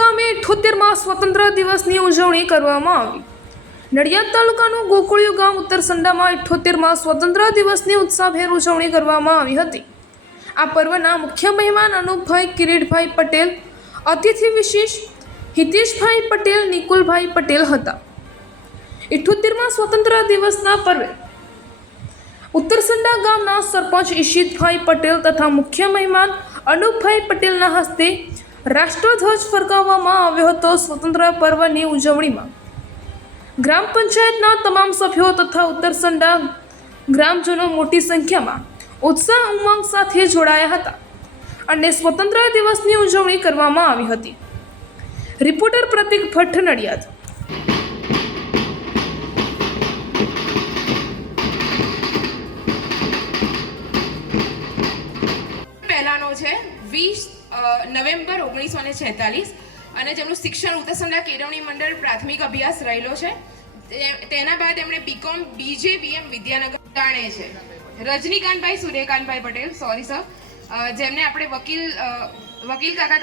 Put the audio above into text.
ગામે અઠ્યોતેરમાં સ્વતંત્ર દિવસની ઉજવણી કરવામાં આવી. નડિયાદ તાલુકાનું ગોકુળિયું ગામ ઉત્તર સંડામાં અઠ્યોતેરમાં સ્વતંત્ર દિવસની ઉત્સાહભેર ઉજવણી કરવામાં આવી હતી. આ પર્વના મુખ્ય મહેમાન અનુપભાઈ કિરીટભાઈ પટેલ, અતિથિ વિશેષ હિતેશભાઈ પટેલ, નિકુલભાઈ પટેલ હતા. ઇઠોતેરમાં સ્વતંત્ર દિવસના પર્વે ઉત્તરસંડા ગામના સરપંચ ઈશિતભાઈ પટેલ તથા મુખ્ય મહેમાન અનુપભાઈ પટેલના હસ્તે રાષ્ટ્રધ્વજ ફરકાવવામાં આવ્યો હતો સ્વતંત્ર પર્વની ઉજવણીમાં. ગ્રામ પંચાયતના તમામ સભ્યો તથા ઉત્તરસંડા ગ્રામજનો મોટી સંખ્યામાં ઉત્સાહ ઉમંગ સાથે જોડાયા હતા અને સ્વતંત્ર દિવસની ઉજવણી કરવામાં આવી હતી. રિપોર્ટર પ્રતિક ભટ્ટ નડિયાદ. પહેલાનો છે વીસ નવેમ્બર ઓગણીસો ને છેતાલીસ અને જેમનું શિક્ષણ ઉત્તરસંડા કેળવણી મંડળ પ્રાથમિક અભ્યાસ રહેલો છે. તેના બાદ એમણે બીકોમ બીજે બીએમ વિદ્યાનગર જાણે છે. રજનીકાંતભાઈ, સૂર્યકાંતભાઈ પટેલ સોરી સર જેમને આપણે વકીલ વકીલ કાકા